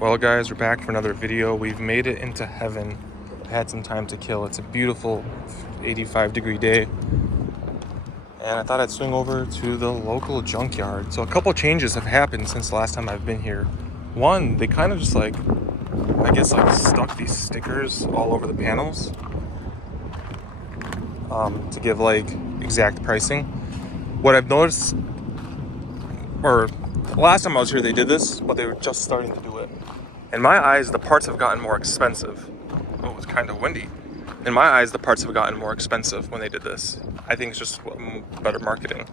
Well guys, we're back for another video. We've made it into heaven. I had some time to kill. It's a beautiful 85-degree day. And I thought I'd swing over to the local junkyard. So a couple changes have happened since the last time I've been here. One, they kind of just like stuck these stickers all over the panels to give like exact pricing. What I've noticed, or last time I was here they did this, but they were just starting to do it. In my eyes, the parts have gotten more expensive. Oh, it was kind of windy. In my eyes, the parts have gotten more expensive when they did this. I think it's just better marketing.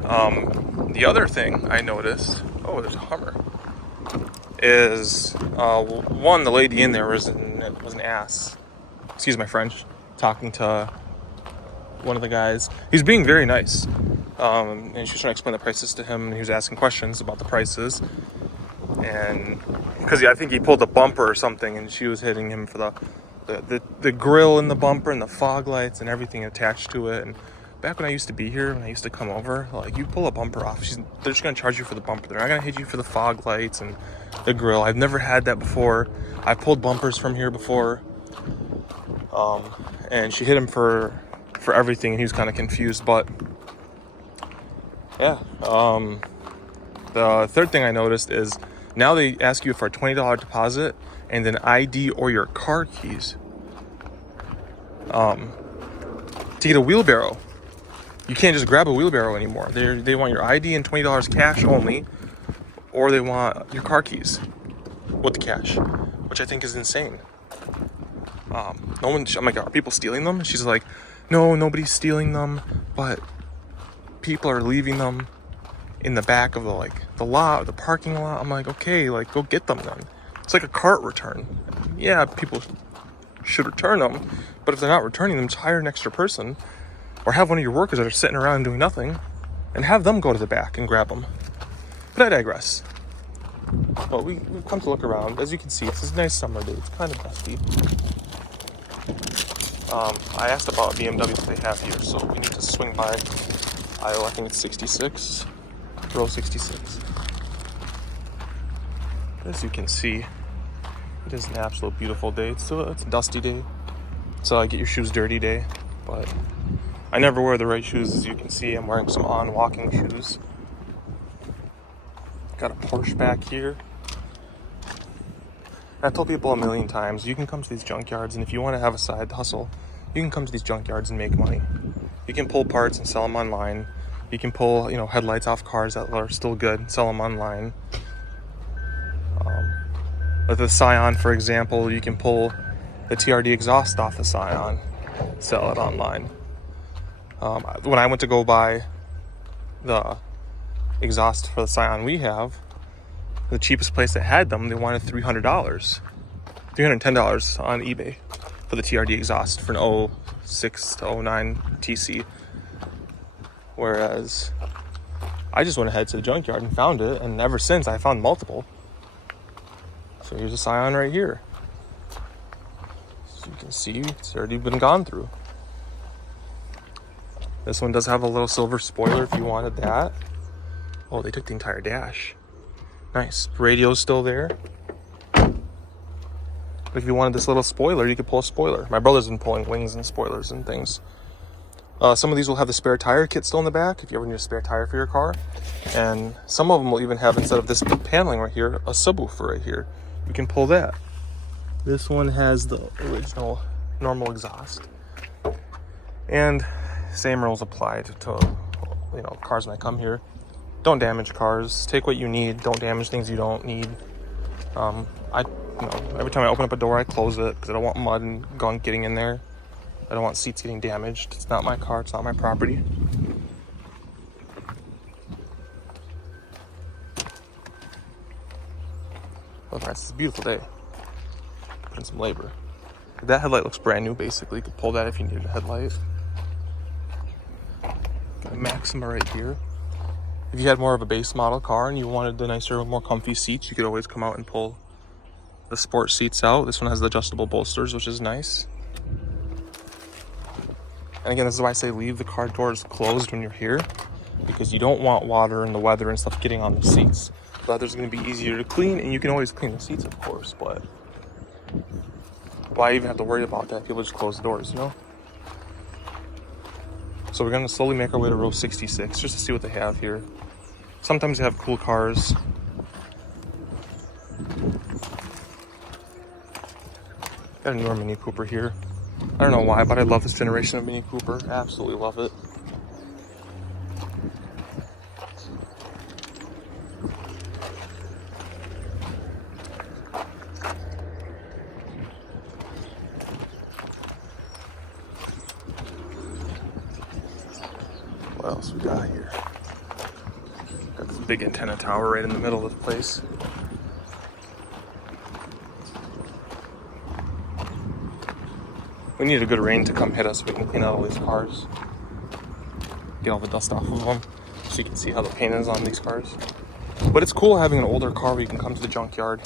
The other thing I noticed, oh, there's a Hummer, is one, the lady in there was an ass. Excuse my French. Talking to one of the guys. He's being very nice. And she was trying to explain the prices to him, and he was asking questions about the prices. And because I think he pulled a bumper or something, and she was hitting him for the grill in the bumper and the fog lights and everything attached to it. And back when I used to be here, when I used to come over, like, you pull a bumper off, they're just gonna charge you for the bumper. They're not gonna hit you for the fog lights and the grill. I've never had that before. I've pulled bumpers from here before, and she hit him for everything, and he was kind of confused. But yeah, the third thing I noticed is now they ask you for a $20 deposit and an ID or your car keys to get a wheelbarrow. You can't just grab a wheelbarrow anymore. They want your ID and $20 cash only, or they want your car keys with the cash, which I think is insane. I'm like, are people stealing them? She's like, no, nobody's stealing them, but people are leaving them in the back of the lot, the parking lot. I'm like, okay, like, go get them then. It's like a cart return. Yeah, people should return them, but if they're not returning them, just hire an extra person, or have one of your workers that are sitting around doing nothing, and have them go to the back and grab them. But I digress. Well, we've come to look around. As you can see, it's a nice summer day. It's kind of dusty. I asked about BMWs that they have here, so we need to swing by aisle, I think it's 66, row 66. As you can see, it is an absolute beautiful day. It's a dusty day, so I get your shoes dirty day, but I never wear the right shoes. As you can see, I'm wearing some On walking shoes. Got a Porsche back here. And I've told people a million times, you can come to these junkyards, and if you want to have a side hustle, you can come to these junkyards and make money. You can pull parts and sell them online. You can pull, headlights off cars that are still good, sell them online. With the Scion, for example, you can pull the TRD exhaust off the Scion, sell it online. When I went to go buy the exhaust for the Scion we have, the cheapest place that had them, they wanted $310 on eBay for the TRD exhaust for an 06 to 09 TC. Whereas I just went ahead to the junkyard and found it, and ever since I found multiple. So here's a Scion right here. As you can see, it's already been gone through. This one does have a little silver spoiler if you wanted that. Oh, they took the entire dash. Nice. Radio's still there. But if you wanted this little spoiler, you could pull a spoiler. My brother's been pulling wings and spoilers and things. Some of these will have the spare tire kit still in the back if you ever need a spare tire for your car. And some of them will even have, instead of this paneling right here, a subwoofer right here. You can pull that. This one has the original normal exhaust. And same rules apply to cars when I come here. Don't damage cars. Take what you need. Don't damage things you don't need. Every time I open up a door, I close it because I don't want mud and gunk getting in there. I don't want seats getting damaged. It's not my car. It's not my property. Otherwise, it's a beautiful day. Put in some labor. That headlight looks brand new, basically. You could pull that if you needed a headlight. Got a Maxima right here. If you had more of a base model car and you wanted the nicer, more comfy seats, you could always come out and pull the sport seats out. This one has the adjustable bolsters, which is nice. And again, this is why I say leave the car doors closed when you're here, because you don't want water and the weather and stuff getting on the seats. Leather's going to be easier to clean, and you can always clean the seats, of course, but why even have to worry about that? People just close the doors, you know? So we're going to slowly make our way to row 66 just to see what they have here. Sometimes they have cool cars. Got a newer Mini Cooper here. I don't know why, but I love this generation of Mini Cooper. Absolutely love it. What else we got here? Got this big antenna tower right in the middle of the place. We need a good rain to come hit us so we can clean out all these cars. Get all the dust off of them so you can see how the paint is on these cars. But it's cool having an older car where you can come to the junkyard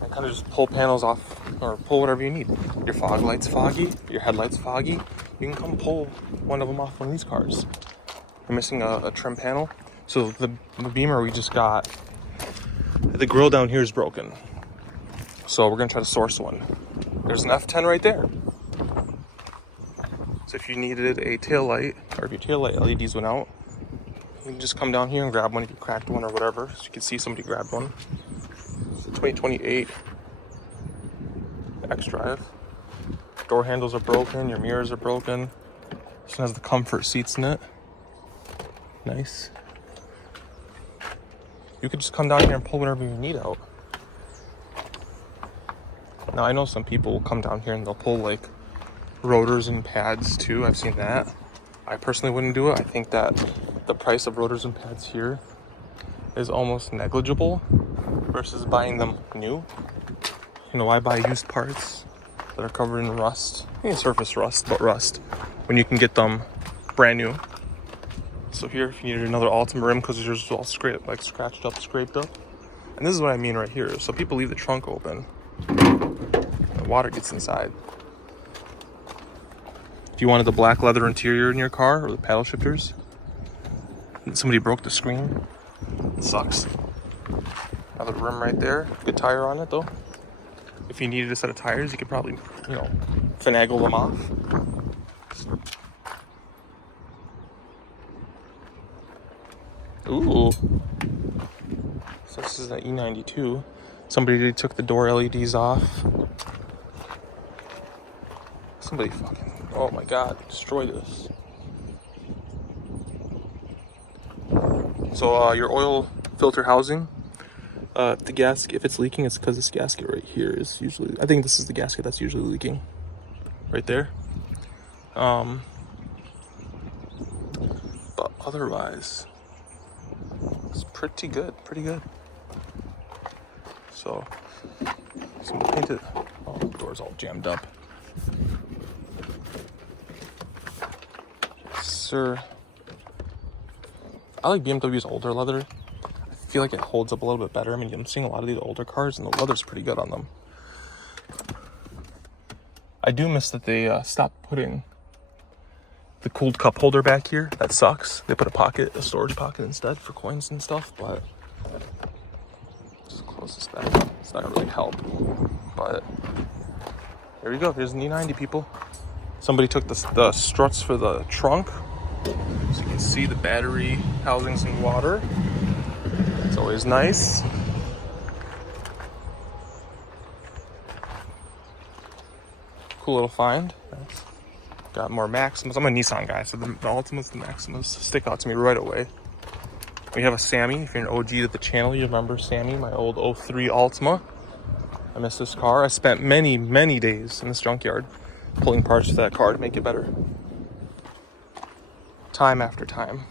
and kind of just pull panels off or pull whatever you need. Your fog light's foggy, your headlight's foggy. You can come pull one of them off one of these cars. You're missing a trim panel. So the Beamer we just got, the grill down here is broken. So we're gonna try to source one. There's an F10 right there. So if you needed a tail light, or if your tail light LEDs went out, you can just come down here and grab one if you cracked one or whatever. So you can see somebody grabbed one. It's a 2028 X-Drive. Door handles are broken, your mirrors are broken. This one has the comfort seats in it. Nice. You could just come down here and pull whatever you need out. Now I know some people will come down here and they'll pull like rotors and pads too. I've seen that. I personally wouldn't do it. I think that the price of rotors and pads here is almost negligible versus buying them new. You know, I buy used parts that are covered in rust. Surface rust, but rust. When you can get them brand new. So here, if you needed another Altima rim because yours is all scraped, like scratched up, scraped up. And this is what I mean right here. So people leave the trunk open. The water gets inside. If you wanted the black leather interior in your car or the paddle shifters, and somebody broke the screen, it sucks. Another rim right there. Good tire on it though. If you needed a set of tires, you could probably, you know, finagle them off. Ooh. So this is an E92. Somebody took the door LEDs off. Somebody fucking, oh my god, destroy this. So your oil filter housing, the gasket, if it's leaking, it's because this gasket right here is usually, I think this is the gasket that's usually leaking. Right there. But otherwise, it's pretty good, pretty good. So, somebody painted, oh, the door's all jammed up. Sir, I like BMW's older leather. I feel like it holds up a little bit better. I mean, I'm seeing a lot of these older cars and the leather's pretty good on them. I do miss that they stopped putting the cooled cup holder back here. That sucks. They put a storage pocket instead for coins and stuff, but just close this back up. It's not gonna really help, but there you go. Here's an E90, people. Somebody took the struts for the trunk, so you can see the battery housings in water. It's always nice. Cool little find. Nice. Got more Maximas. I'm a Nissan guy, so the Altimas and Maximas stick out to me right away. We have a Sammy. If you're an OG to the channel, you remember Sammy, my old 03 Altima. I miss this car. I spent many, many days in this junkyard pulling parts for that car to make it better. Time after time.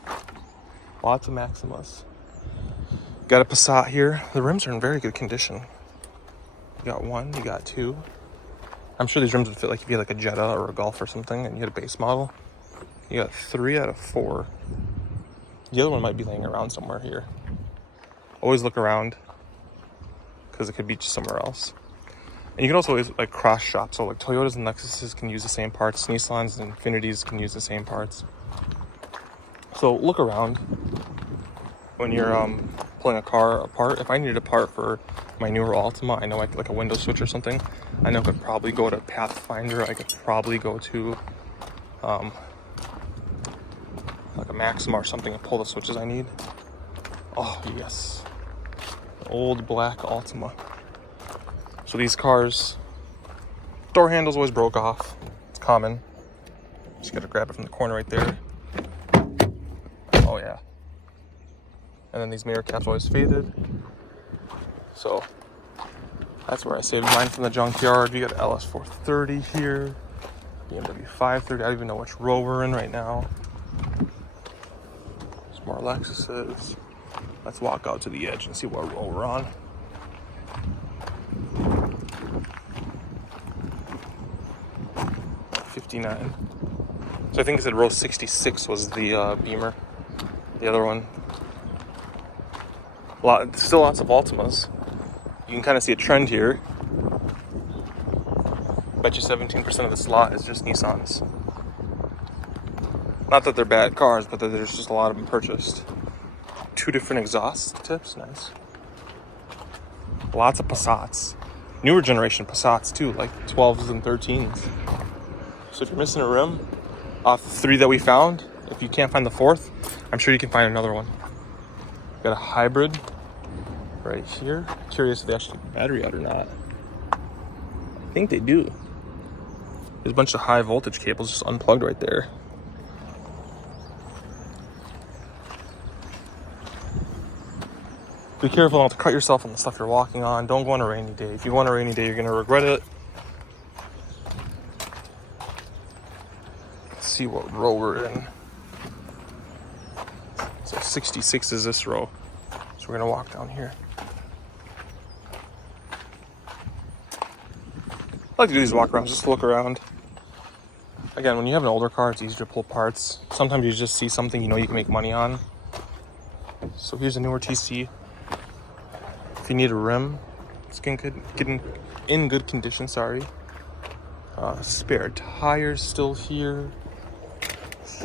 Lots of Maximas. Got a Passat here. The rims are in very good condition. You got one, you got two. I'm sure these rims would fit like if you had like a Jetta or a Golf or something and you had a base model. You got 3 out of 4. The other one might be laying around somewhere here. Always look around because it could be just somewhere else. And you can also always like cross shop. So like Toyotas and Lexuses can use the same parts. Nissans and Infinitis can use the same parts. So look around when you're pulling a car apart. If I needed a part for my newer Altima, I know like a window switch or something, I know I could probably go to Pathfinder. I could probably go to like a Maxima or something and pull the switches I need. Oh yes, the old black Altima. So these cars, door handles always broke off. It's common. Just gotta grab it from the corner right there. Oh yeah. And then these mirror caps always faded. So that's where I saved mine from the junkyard. We got an LS430 here, BMW 530. I don't even know which row we're in right now. There's more Lexuses. Let's walk out to the edge and see what row we're on. '59. So I think it said row 66 was the Beamer. The other one. Still lots of Altimas. You can kind of see a trend here. Bet you 17% of this lot is just Nissans. Not that they're bad cars, but that there's just a lot of them purchased. 2 different exhaust tips, nice. Lots of Passats. Newer generation Passats too, like 12s and 13s. So if you're missing a rim off the 3 that we found, if you can't find the 4th, I'm sure you can find another one. Got a hybrid right here. Curious if they actually have a battery out or not. I think they do. There's a bunch of high voltage cables just unplugged right there. Be careful not to cut yourself on the stuff you're walking on. Don't go on a rainy day. If you go on a rainy day, you're gonna regret it. Let's see what row we're in. So 66 is this row. So we're gonna walk down here. I like to do these walk arounds just to look around. Again, when you have an older car, it's easier to pull parts. Sometimes you just see something you know you can make money on. So here's a newer TC. If you need a rim, it's getting in good condition, sorry. Spare tires still here.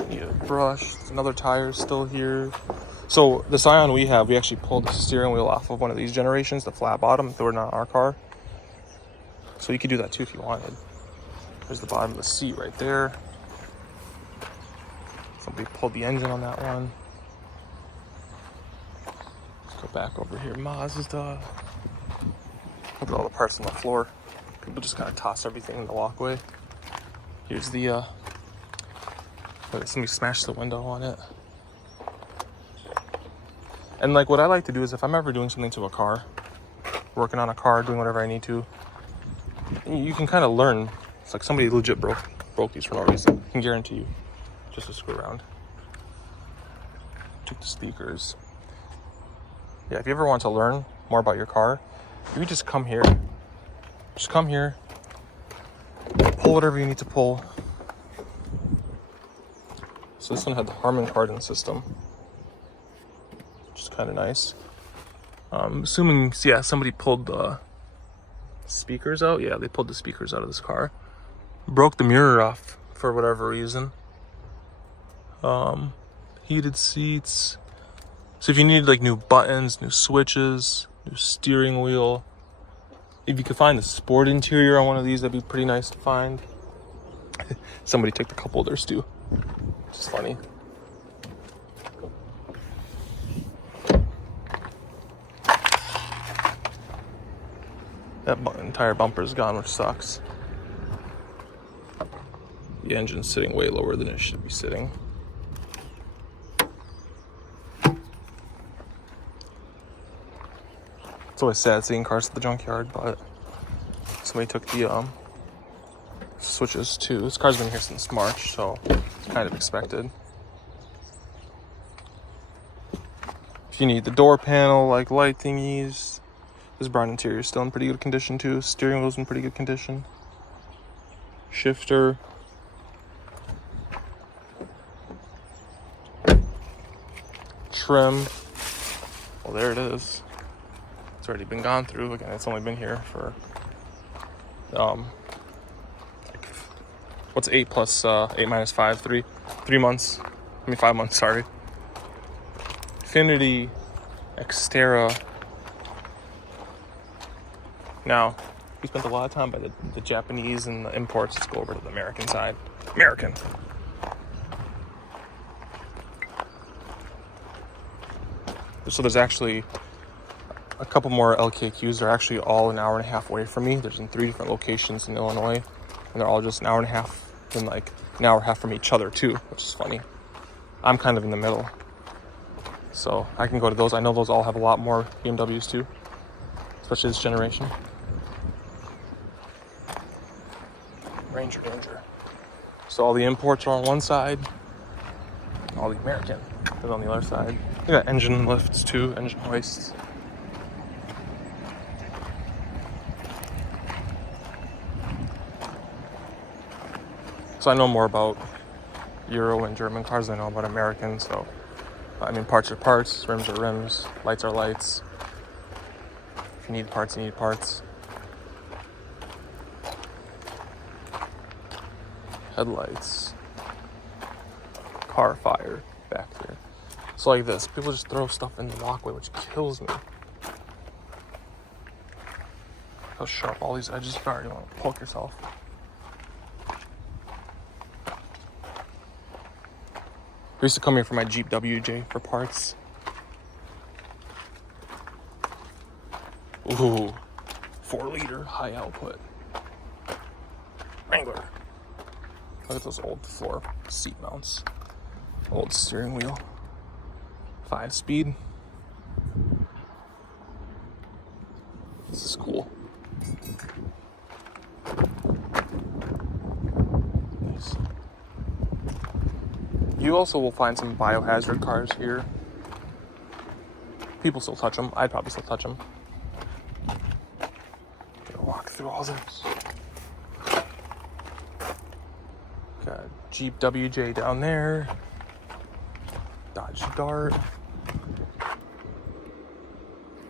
Need a brush. Another tire still here. So the Scion we have, we actually pulled the steering wheel off of one of these generations, the flat bottom. They were not our car. So you could do that too if you wanted. There's the bottom of the seat right there. Somebody pulled the engine on that one. Let's go back over here. Mazda. Look at all the parts on the floor. People just kind of toss everything in the walkway. Here's the somebody smashed the window on it. And like what I like to do is if I'm ever doing something to a car, working on a car, doing whatever I need to, you can kind of learn. It's like somebody legit broke these for no reason. I can guarantee you. Just to screw around. Took the speakers. Yeah, if you ever want to learn more about your car, you just come here. Just come here. Pull whatever you need to pull. So this one had the Harman Kardon system, which is kind of nice. Assuming, yeah, somebody pulled the speakers out. Yeah, they pulled the speakers out of this car. Broke the mirror off for whatever reason. Heated seats. So if you need like new buttons, new switches, new steering wheel, if you could find the sport interior on one of these, that'd be pretty nice to find. Somebody took the cup holders too. Which is funny. That entire bumper's gone, which sucks. The engine's sitting way lower than it should be sitting. It's always sad seeing cars at the junkyard, but somebody took the switches too. This car's been here since March, so it's kind of expected. If you need the door panel, like light thingies, this brown interior is still in pretty good condition too. Steering wheel's in pretty good condition. Shifter. Trim. Well, there it is. It's already been gone through. Again, it's only been here for like, what's 8 plus 8 minus 5? 3 months. I mean 5 months, sorry. Infinity Xterra. Now, we spent a lot of time by the Japanese and the imports. Let's go over to the American side. American. So there's actually a couple more LKQs. They're actually all an hour and a half away from me. There's in 3 different locations in Illinois, and they're all just an hour and a half and like an hour and a half from each other too, which is funny. I'm kind of in the middle, so I can go to those. I know those all have a lot more BMWs too, especially this generation. Ranger. So all the imports are on one side, all the American is on the other side. They got engine lifts too, engine hoists. So I know more about Euro and German cars than I know about American. So, I mean, parts are parts, rims are rims, lights are lights. If you need parts, you need parts. Headlights. Car fire back there. So like this, people just throw stuff in the walkway, which kills me. How sharp all these edges are. You want to poke yourself. I used to come here for my Jeep WJ for parts. Ooh, 4-liter high output. Wrangler. Look at those old floor seat mounts. Old steering wheel. 5-speed. This is cool. Nice. You also will find some biohazard cars here. People still touch them. I'd probably still touch them. Gonna walk through all this. Got Jeep WJ down there. Dodge Dart.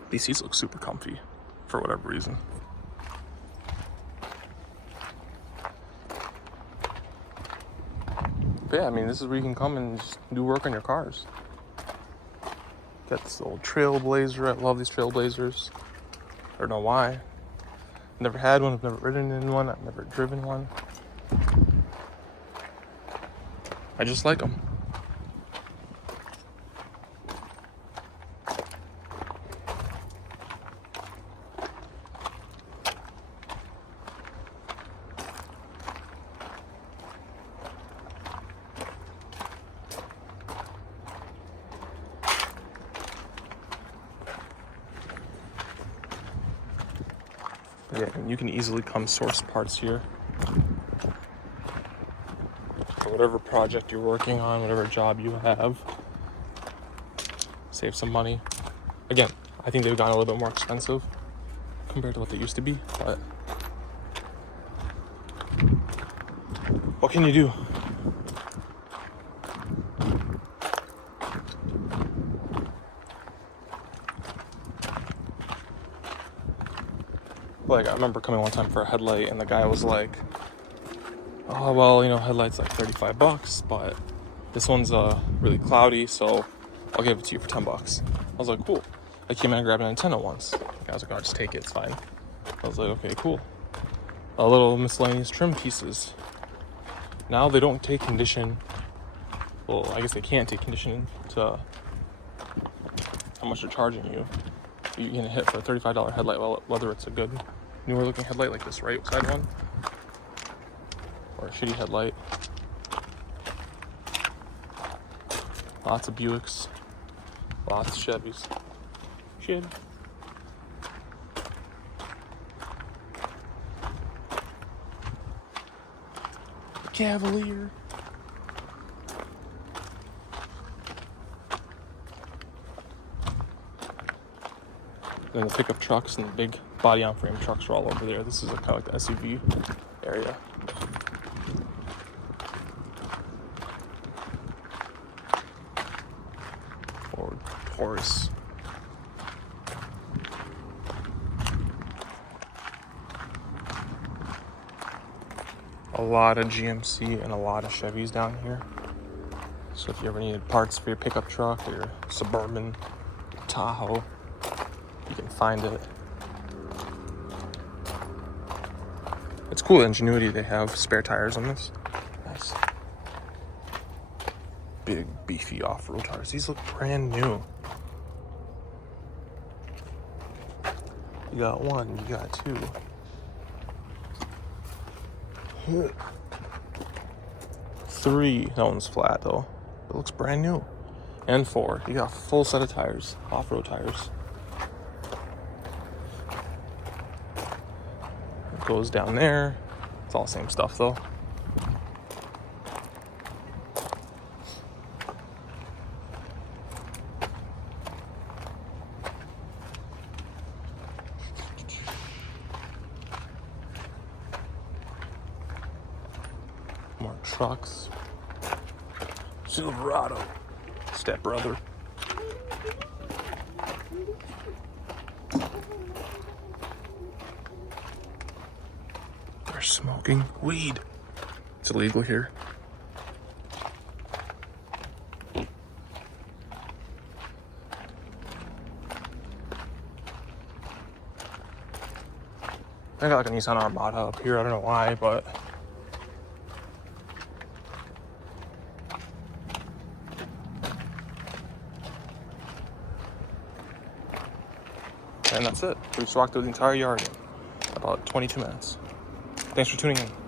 These seats look super comfy for whatever reason. But yeah, I mean, this is where you can come and just do work on your cars. Got this old Trailblazer. I love these Trailblazers. I don't know why. Never had one. I've never ridden in one. I've never driven one. I just like them. Yeah, and you can easily come source parts here. For whatever project you're working on, whatever job you have. Save some money. Again, I think they've gotten a little bit more expensive compared to what they used to be, but what can you do? Like, I remember coming one time for a headlight, and the guy was like, oh, well, you know, headlight's like $35, but this one's really cloudy, so I'll give it to you for $10. I was like, cool. I came in and grabbed an antenna once. The guy was like, oh, just take it, it's fine. I was like, okay, cool. A little miscellaneous trim pieces. Now they don't take condition. Well, I guess they can't take condition to how much they're charging you. You can hit for a $35 headlight, whether it's a good newer looking headlight like this right side one, or a shitty headlight. Lots of Buicks, lots of Chevys. Chevy. Cavalier. Then the pickup trucks and the big body on frame trucks are all over there. This is kind of like the SUV area. Or Taurus. A lot of GMC and a lot of Chevys down here. So if you ever needed parts for your pickup truck or your Suburban Tahoe. You can find it. It's cool ingenuity they have. Spare tires on this. Nice. Big, beefy off-road tires. These look brand new. You got one, you got two. 3. That one's flat though. It looks brand new. And 4. You got a full set of tires. Off-road tires. It goes down there. It's all the same stuff though. More trucks. Silverado. Stepbrother. They're smoking weed. It's illegal here. I got like a Nissan Armada up here. I don't know why, but and that's it. We just walked through the entire yard in about 22 minutes. Thanks for tuning in.